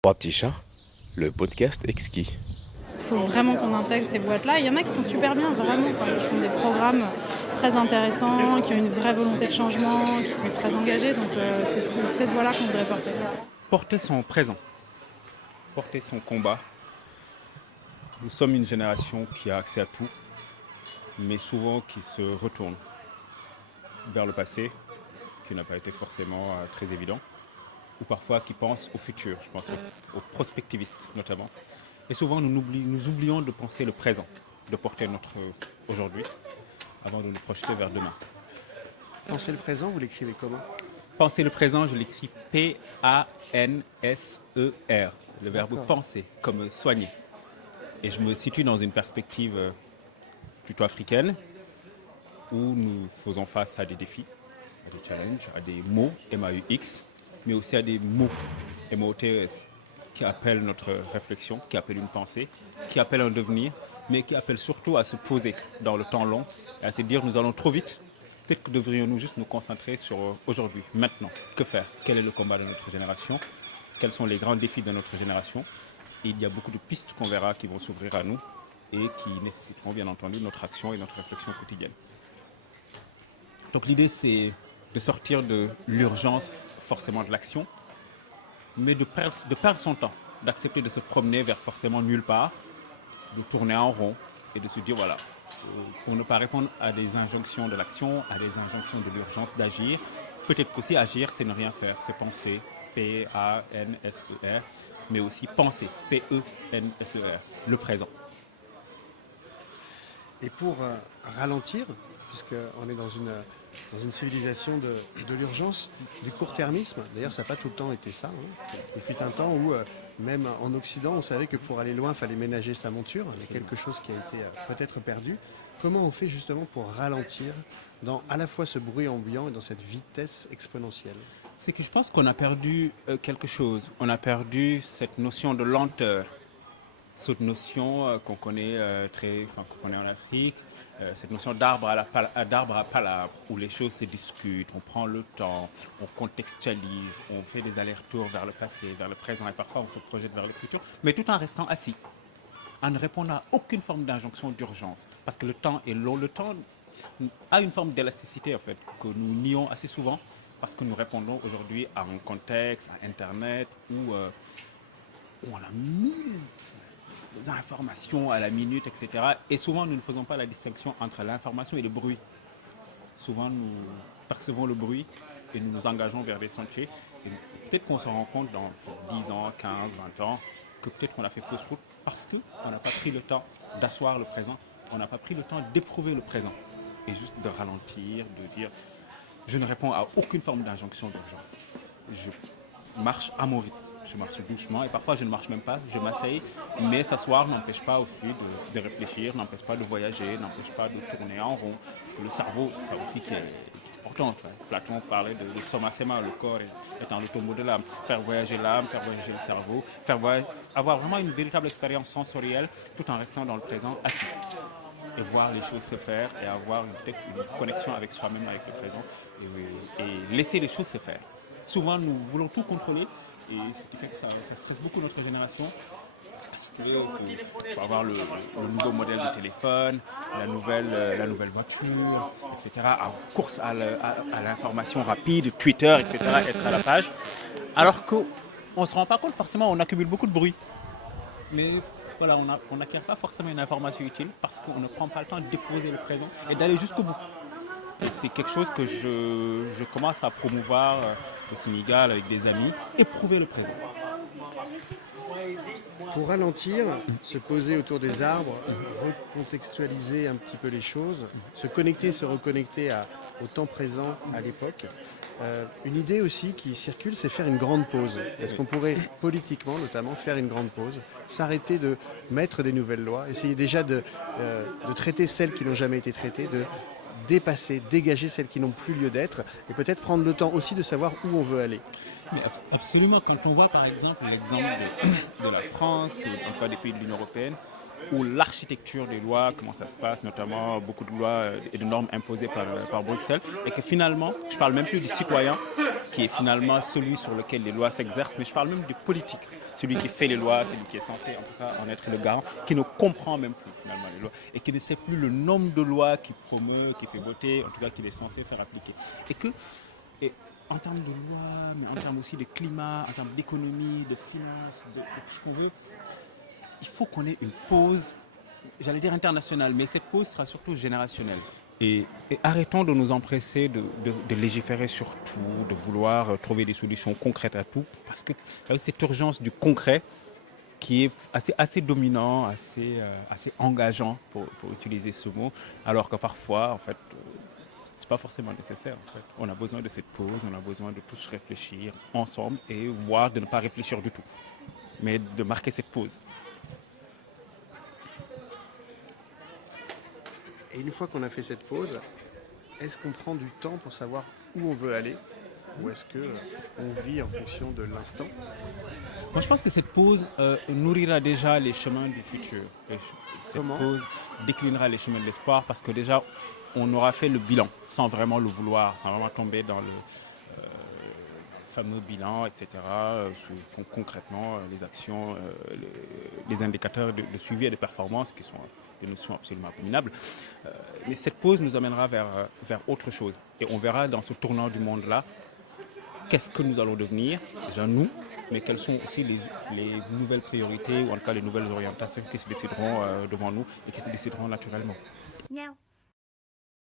Trois petits chats, le podcast exquis. Il faut vraiment qu'on intègre ces boîtes-là. Il y en a qui sont super bien, vraiment, qui font des programmes très intéressants, qui ont une vraie volonté de changement, qui sont très engagés. Donc c'est cette voie-là qu'on devrait porter. Porter son présent, porter son combat. Nous sommes une génération qui a accès à tout, mais souvent qui se retourne vers le passé, qui n'a pas été forcément très évident, ou parfois qui pense au futur, je pense aux prospectivistes notamment. Et souvent nous oublions de penser le présent, de porter notre aujourd'hui, avant de nous projeter vers demain. Penser le présent, vous l'écrivez comment ? Penser le présent, je l'écris P-A-N-S-E-R, le verbe D'accord. penser, comme soigner. Et je me situe dans une perspective plutôt africaine, où nous faisons face à des défis, à des challenges, à des mots, M-A-U-X, mais aussi à des mots, M-O-T-E-S, qui appellent notre réflexion, qui appellent une pensée, qui appellent un devenir, mais qui appellent surtout à se poser dans le temps long et à se dire nous allons trop vite. Peut-être que devrions-nous juste nous concentrer sur aujourd'hui, maintenant. Que faire ? Quel est le combat de notre génération ? Quels sont les grands défis de notre génération ? Et il y a beaucoup de pistes qu'on verra qui vont s'ouvrir à nous et qui nécessiteront bien entendu notre action et notre réflexion quotidienne. Donc l'idée c'est de sortir de l'urgence forcément de l'action, mais de perdre son temps, d'accepter de se promener vers forcément nulle part, de tourner en rond et de se dire voilà, pour ne pas répondre à des injonctions de l'action, à des injonctions de l'urgence d'agir, peut-être qu'aussi agir c'est ne rien faire, c'est penser, P-A-N-S-E-R, mais aussi penser, P-E-N-S-E-R, le présent. Et pour ralentir, puisqu'on est dans une civilisation de l'urgence, du court-termisme, d'ailleurs ça n'a pas tout le temps été ça, Il fut un temps où, même en Occident, on savait que pour aller loin, il fallait ménager sa monture, il y a quelque chose qui a été peut-être perdu. Comment on fait justement pour ralentir dans à la fois ce bruit ambiant et dans cette vitesse exponentielle ? C'est que je pense qu'on a perdu quelque chose. On a perdu cette notion de lenteur, cette notion qu'on connaît qu'on connaît en Afrique, cette notion d'arbre à palabre, où les choses se discutent, on prend le temps, on contextualise, on fait des allers-retours vers le passé, vers le présent, et parfois on se projette vers le futur, mais tout en restant assis, en ne répondant à aucune forme d'injonction d'urgence, parce que le temps est long, le temps a une forme d'élasticité en fait, que nous nions assez souvent, parce que nous répondons aujourd'hui à un contexte, à Internet, où on a 1000 informations à la minute, etc. Et souvent, nous ne faisons pas la distinction entre l'information et le bruit. Souvent, nous percevons le bruit et nous nous engageons vers des sentiers. Et peut-être qu'on se rend compte dans 10 ans, 15, 20 ans, que peut-être qu'on a fait fausse route parce qu'on n'a pas pris le temps d'asseoir le présent, on n'a pas pris le temps d'éprouver le présent. Et juste de ralentir, de dire je ne réponds à aucune forme d'injonction d'urgence. Je marche à mon rythme. Je marche doucement et parfois je ne marche même pas, je m'asseye, mais s'asseoir n'empêche pas aussi de réfléchir, n'empêche pas de voyager, n'empêche pas de tourner en rond. Parce que le cerveau, c'est ça aussi qui est important. Platon parlait de soma sema, le corps étant le tombeau de l'âme. Faire voyager l'âme, faire voyager le cerveau, avoir vraiment une véritable expérience sensorielle tout en restant dans le présent assis. Et voir les choses se faire et avoir peut-être une connexion avec soi-même, avec le présent et laisser les choses se faire. Souvent, nous voulons tout contrôler et ce qui fait que ça stresse beaucoup notre génération parce qu'il faut avoir le nouveau modèle de téléphone, la nouvelle voiture, etc. En course à l'information rapide, Twitter, etc., être à la page. Alors qu'on ne se rend pas compte forcément, on accumule beaucoup de bruit. Mais voilà, on n'acquiert pas forcément une information utile parce qu'on ne prend pas le temps de déposer le présent et d'aller jusqu'au bout. Et c'est quelque chose que je commence à promouvoir au Sénégal avec des amis, éprouver le présent. Pour ralentir, se poser autour des arbres, recontextualiser un petit peu les choses, se reconnecter au temps présent, à l'époque. Une idée aussi qui circule, c'est faire une grande pause. Est-ce qu'on pourrait politiquement notamment faire une grande pause, s'arrêter de mettre des nouvelles lois, essayer déjà de traiter celles qui n'ont jamais été traitées, de dépasser, dégager celles qui n'ont plus lieu d'être et peut-être prendre le temps aussi de savoir où on veut aller. Mais absolument, quand on voit par exemple l'exemple de la France, ou en tout cas des pays de l'Union européenne, ou l'architecture des lois, comment ça se passe, notamment beaucoup de lois et de normes imposées par Bruxelles, et que finalement, je ne parle même plus du citoyen, qui est finalement celui sur lequel les lois s'exercent, mais je parle même du politique, celui qui fait les lois, celui qui est censé en tout cas en être le garant, qui ne comprend même plus finalement les lois, et qui ne sait plus le nombre de lois qu'il promeut, qu'il fait voter, en tout cas qu'il est censé faire appliquer. Et en termes de loi, mais en termes aussi de climat, en termes d'économie, de finances, de tout ce qu'on veut, il faut qu'on ait une pause, j'allais dire internationale, mais cette pause sera surtout générationnelle. Et arrêtons de nous empresser de légiférer sur tout, de vouloir trouver des solutions concrètes à tout, parce que cette urgence du concret qui est assez dominant, assez engageant pour utiliser ce mot, alors que parfois, en fait, c'est pas forcément nécessaire. En fait. On a besoin de cette pause, on a besoin de tous réfléchir ensemble et voire de ne pas réfléchir du tout, mais de marquer cette pause. Et une fois qu'on a fait cette pause, est-ce qu'on prend du temps pour savoir où on veut aller? Ou est-ce qu'on vit en fonction de l'instant? Moi, je pense que cette pause nourrira déjà les chemins du futur. Et cette pause déclinera les chemins de l'espoir parce que déjà, on aura fait le bilan sans vraiment le vouloir, sans vraiment tomber dans le fameux bilan, etc. Concrètement, les actions, les indicateurs de suivi et de performance qui sont des notions absolument abominables. Mais cette pause nous amènera vers autre chose. Et on verra dans ce tournant du monde-là, qu'est-ce que nous allons devenir, déjà nous, mais quelles sont aussi les nouvelles priorités ou en tout cas les nouvelles orientations qui se décideront devant nous et qui se décideront naturellement. Miaou.